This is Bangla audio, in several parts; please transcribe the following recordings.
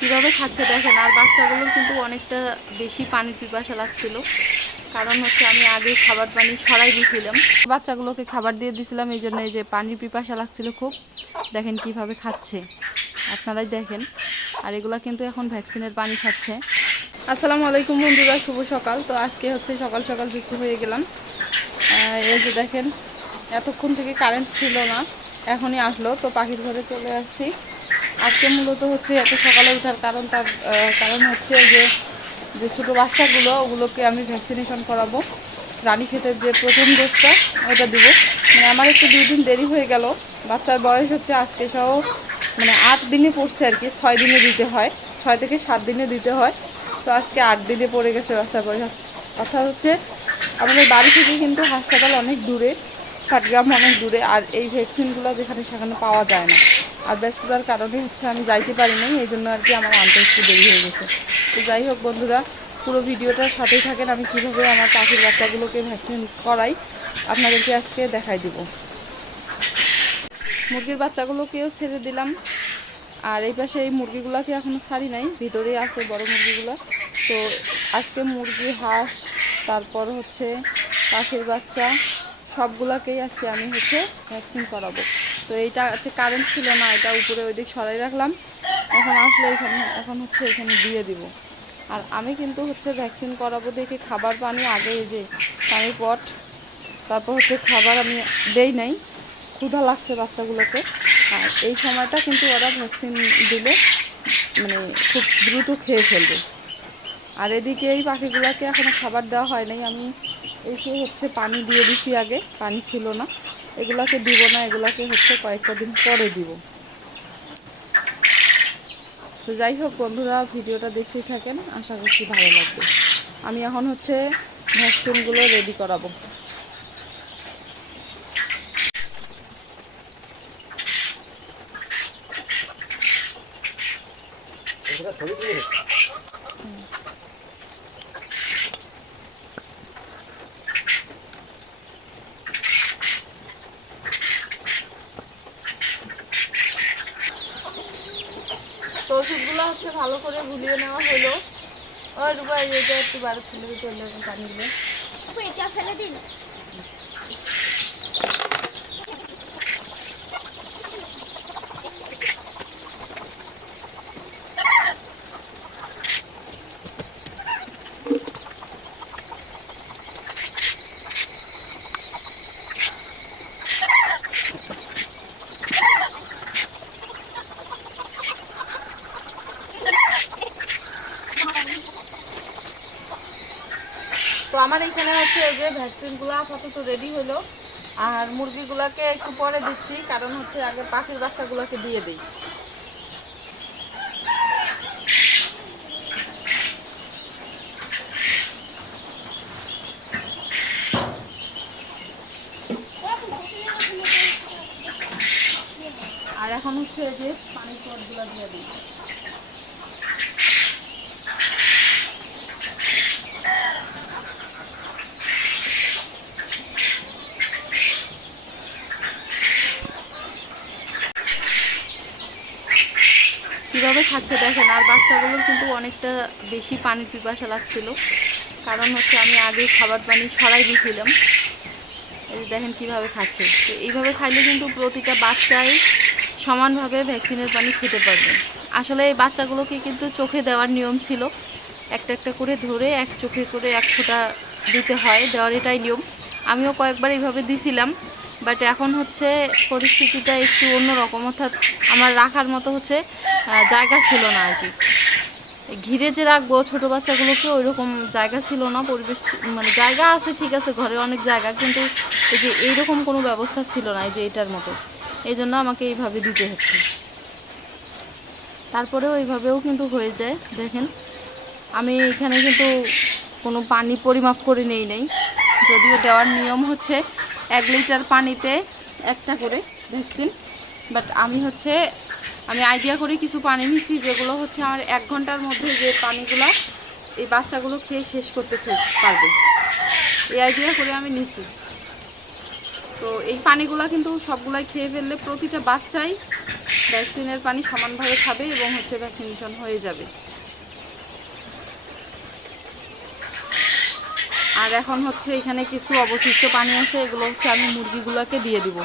কীভাবে খাচ্ছে দেখেন। আর বাচ্চাগুলোর কিন্তু অনেকটা বেশি পানির পিপাসা লাগছিল, কারণ হচ্ছে আমি আগে খাবার পানি ছড়াই দিয়েছিলাম, বাচ্চাগুলোকে খাবার দিয়ে দিয়েছিলাম, এই জন্য এই যে পানির পিপাসা লাগছিল খুব। দেখেন কিভাবে খাচ্ছে, আপনারাই দেখেন। আর এগুলা কিন্তু এখন ভ্যাকসিনের পানি খাচ্ছে। আসসালামু আলাইকুম বন্ধুরা, শুভ সকাল। তো আজকে হচ্ছে সকাল সকাল যুক্ত হয়ে গেলাম। এই যে দেখেন, এতক্ষণ থেকে কারেন্ট ছিল না, এখনই আসলো। তো পাখির ঘরে চলে আসছি। আজকে মূলত হচ্ছে এত সকালে ওঠার কারণ হচ্ছে যে ছোটো বাচ্চাগুলো, ওগুলোকে আমি ভ্যাকসিনেশন করাবো। রানীক্ষেতের যে প্রথম ডোজটা ওটা দিব। মানে আমার একটু 2 দিন দেরি হয়ে গেল। বাচ্চার বয়স হচ্ছে আজকে সহ মানে 8 দিনে পড়ছে আর কি। 6 দিনে দিতে হয়, 6 থেকে 7 দিনে দিতে হয়। তো আজকে 8 দিনে পড়ে গেছে বাচ্চার বয়স। অর্থাৎ হচ্ছে আমাদের বাড়ি থেকে কিন্তু হাসপাতাল অনেক দূরে, পাটগ্রাম অনেক দূরে। আর এই ভ্যাকসিনগুলো যেখানে সেখানে পাওয়া যায় না। আর ব্যস্ততার কারণে হচ্ছে আমি যাইতে পারি নাই, এই জন্য আর কি আমার আনতে একটু দেরি হয়ে গেছে। তো যাই হোক বন্ধুরা, পুরো ভিডিওটার সাথেই থাকেন। আমি কীভাবে আমার পাখির বাচ্চাগুলোকে ভ্যাকসিন করাই আপনাদেরকে আজকে দেখাই দিব। মুরগির বাচ্চাগুলোকেও ছেড়ে দিলাম। আর এই পাশে এই মুরগিগুলোকে এখনও ছাড়ি নাই, ভিতরেই আছে বড় মুরগিগুলো। তো আজকে মুরগি, হাঁস, তারপর হচ্ছে পাখির বাচ্চা সবগুলোকেই আজকে আমি হচ্ছে ভ্যাকসিন করাবো। তো এইটা হচ্ছে কারেন্ট ছিল না, এটা উপরে ওই দিক সরাই রাখলাম। এখন আসলে এখন হচ্ছে এখানে দিয়ে দিব। আর আমি কিন্তু হচ্ছে ভ্যাকসিন করাবো দেখে খাবার পানি আগে, এই যে পানির পট, তারপর হচ্ছে খাবার আমি দেই নাই। ক্ষুধা লাগছে বাচ্চাগুলোকে। আর এই সময়টা কিন্তু ওরা ভ্যাকসিন দিলে মানে খুব দ্রুত খেয়ে ফেলবে। আর এদিকে এই পাখিগুলোকে এখনও খাবার দেওয়া হয় নাই। আমি এসে হচ্ছে পানি দিয়ে দিছি, আগে পানি ছিল না। এগুলাকে দিব না, এগুলাকে হচ্ছে কয়েকটা দিন পরে দিব। তো যাই হোক বন্ধুরা, ভিডিওটা দেখতেই থাকেন, আশা করছি ভালো লাগবে। আমি এখন হচ্ছে ভ্যাকসিনগুলো রেডি করাবো। তো ওষুধগুলো হচ্ছে ভালো করে গুলিয়ে নেওয়া হলো। ওই রুবা, এটা একটু বাইরে ফেলে দিতে হলে পানি দিয়ে এটা ফেলে দিন। তো আমার এখানে হচ্ছে এই যে ভ্যাকসিনগুলো আপাতত রেডি হলো। আর মুরগিগুলোকে একটু পরে দিচ্ছি, কারণ হচ্ছে আগে পাখির বাচ্চাগুলোকে দিয়ে দিই। আর এখন হচ্ছে এই যে পানির পটগুলো দিয়ে দিই। কীভাবে খাচ্ছে দেখেন। আর বাচ্চাগুলোর কিন্তু অনেকটা বেশি পানির পিপাসা লাগছিল, কারণ হচ্ছে আমি আগে খাবার পানি ছড়াই দিয়েছিলাম। এই দেখেন কিভাবে খাচ্ছে। তো এইভাবে খাইলে কিন্তু প্রতিটা বাচ্চাই সমানভাবে ভ্যাকসিনের পানি খেতে পারবে। আসলে এই বাচ্চাগুলোকে কিন্তু চোখে দেওয়ার নিয়ম ছিল, একটা একটা করে ধরে এক চোখে করে 1 ফোঁটা দিতে হয়, দেওয়ার এটাই নিয়ম। আমিও কয়েকবার এইভাবে দিছিলাম, বাট এখন হচ্ছে পরিস্থিতিটা একটু অন্যরকম। অর্থাৎ আমার রাখার মতো হচ্ছে জায়গা ছিল না আর কি। ঘিরে যে রাখবো ছোটো বাচ্চাগুলোকে, ওই রকম জায়গা ছিল না, পরিবেশ মানে জায়গা আছে ঠিক আছে, ঘরে অনেক জায়গা, কিন্তু এই যে এইরকম কোনো ব্যবস্থা ছিল না এই যে এটার মতো। এই জন্য আমাকে এইভাবে দিতে হচ্ছে। তারপরেও এইভাবেও কিন্তু হয়ে যায়। দেখেন, আমি এখানে কিন্তু কোনো পানি পরিমাপ করে নেই নাই, যদিও দেওয়ার নিয়ম হচ্ছে 1 লিটার পানিতে একটা করে ভ্যাকসিন। বাট আমি আইডিয়া করে কিছু পানি নিছি, যেগুলো হচ্ছে আমার 1 ঘন্টার মধ্যে যে পানিগুলো এই বাচ্চাগুলো খেয়ে শেষ করতে পারবে, এই আইডিয়া করে আমি নিছি। তো এই পানিগুলো কিন্তু সবগুলাই খেয়ে ফেললে প্রতিটা বাচ্চাই ভ্যাকসিনের পানি সমানভাবে খাবে এবং হচ্ছে ভ্যাকসিনেশন হয়ে যাবে। আর এখন হচ্ছে এখানে কিছু অবশিষ্ট পানি আছে, এগুলো হচ্ছে আমি মুরগিগুলোকে দিয়ে দিব।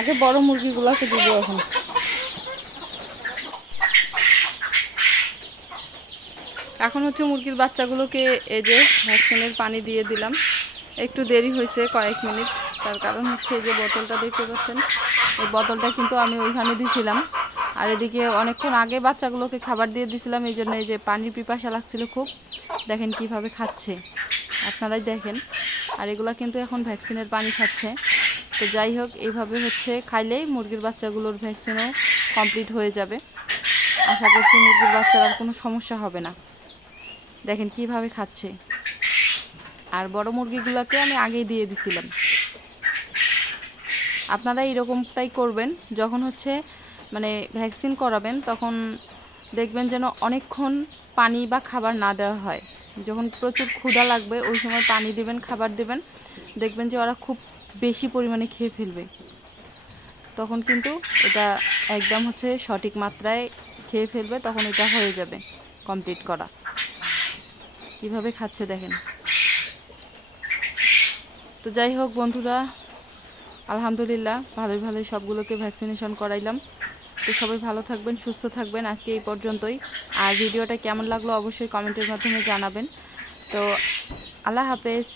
আগে বড় মুরগিগুলোকে দিব। এখন হচ্ছে মুরগির বাচ্চাগুলোকে এই যে ভ্যাকসিনের পানি দিয়ে দিলাম। একটু দেরি হয়েছে কয়েক মিনিট, তার কারণ হচ্ছে এই যে বোতলটা দেখতে পাচ্ছেন, এই বোতলটা কিন্তু আমি ওইখানে দিয়েছিলাম। আর এদিকে অনেকক্ষণ আগে বাচ্চাগুলোকে খাবার দিয়ে দিয়েছিলাম, এই জন্য এই যে পানির পিপাসা লাগছিল খুব। দেখেন কিভাবে খাচ্ছে, আপনারাই দেখেন। আর এগুলা কিন্তু এখন ভ্যাকসিনের পানি খাচ্ছে। তো যাই হোক, এইভাবে হচ্ছে খাইলেই মুরগির বাচ্চাগুলোর ভ্যাকসিনও কমপ্লিট হয়ে যাবে। আশা করছি মুরগির বাচ্চার আর কোনো সমস্যা হবে না। দেখেন কিভাবে খাচ্ছে। আর বড় মুরগিগুলোকে আমি আগেই দিয়ে দিছিলাম। আপনারা এরকমটাই করবেন, যখন হচ্ছে মানে ভ্যাকসিন করাবেন তখন দেখবেন যেন অনেকক্ষণ পানি বা খাবার না দেওয়া হয়। যখন প্রচুর ক্ষুধা লাগবে ওই সময় পানি দিবেন, খাবার দিবেন, দেখবেন যে ওরা খুব বেশি পরিমাণে খেয়ে ফেলবে। তখন কিন্তু এটা একদম হচ্ছে সঠিক মাত্রায় খেয়ে ফেলবে, তখন এটা হয়ে যাবে কমপ্লিট করা। কিভাবে খাচ্ছে দেখেন। তো যাই হোক বন্ধুরা, আলহামদুলিল্লাহ ভালোই ভালোই সবগুলোকে ভ্যাকসিনেশন করাইলাম। তো সবাই ভালো থাকবেন, সুস্থ থাকবেন। আজকে এই পর্যন্তই। আর ভিডিওটা কেমন লাগলো অবশ্যই কমেন্টের মাধ্যমে জানাবেন। তো আল্লাহ হাফেজ।